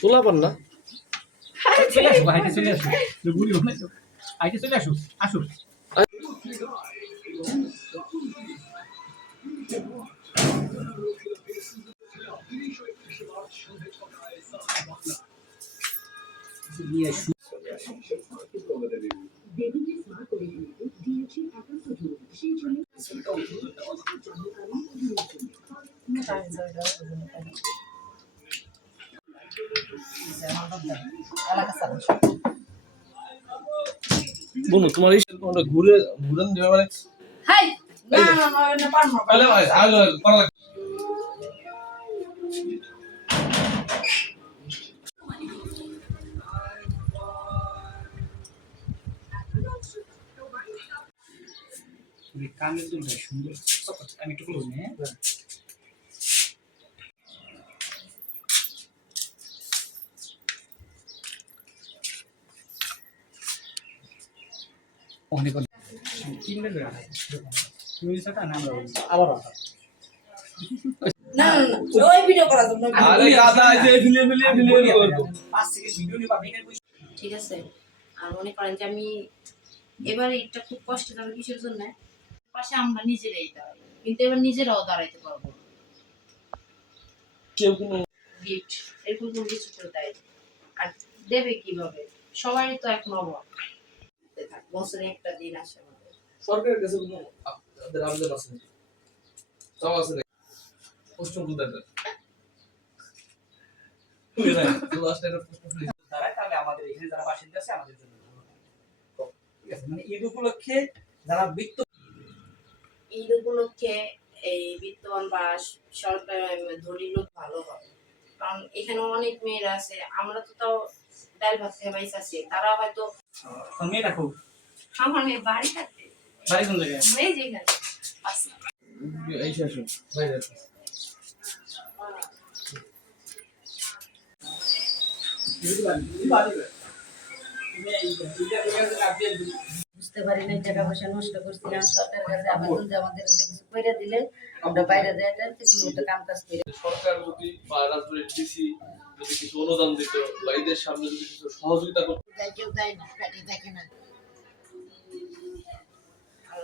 তোলা পান না চলে আসো, হাইটে চলে আসো। বুড়ি। হাইটে চলে আসো, আসো। নিয়ে আসো। বনু তোমার এই কোনটা ঘুরে ঘুরেন দেবে মানে? হাই! না না না না পারব তাহলে ভাই আলো করা লাগবে। কানের দুলটা সুন্দর। আমি একটু নেই হ্যাঁ? আবার। না না ওই ভিডিও করা যাবে আরে এই যে করব। সেকেন্ড ভিডিও নিবা বেকার ঠিক আছে। আর মনে করেন যে আমি এবার এটা খুব কষ্ট যাবে কিসের জন্য? পাশে আমরা নিজেরাই দাঁড়াই কিন্তু এবার নিজেরাও দাঁড়াইতে পারব না। কেউ কোনো গিফট এরকম কোনো কিছু করে দেয় আর দেবে কীভাবে? সবারই তো এক থাক, বছরে একটা দিন আসে আমাদের। সরকারের কাছে কোনো আপনাদের আবেদন আছে নাকি? সব আছে নাকি? প্রশ্ন তাহলে আমাদের এখানে যারা বাসিন্দা আছে আমাদের জন্য ঠিক আছে মানে ঈদ উপলক্ষে যারা বৃত্ত ঈদ উপলক্ষে এই বিত্তবান বা সরকার ধনী লোক ভালো হবে। কারণ এখানে অনেক মেয়েরা আছে আমরা তো তাও ডাল ভাত খেয়ে বাইস আছি তারা হয়তো মেয়েটা খুব আমার মেয়ে বাড়ি বাড়ি কোন জায়গায়? মেয়ে যেখানে। আছে। এই শেষ বাইরে আসো। বুঝতে পারি না টাকা পয়সা নষ্ট করছিলাম সরকারের কাছে আবেদন যে আমাদের কিছু করে দিলে আমরা বাইরে যাই কিন্তু ওটা কাম কাজ করে সরকার যদি বা রাজনৈতিক ডিসি যদি কিছু অনুদান দিত বা সামনে যদি কিছু সহযোগিতা করতো। যাই কেউ দেয় না পেটে দেখে না।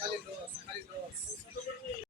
何?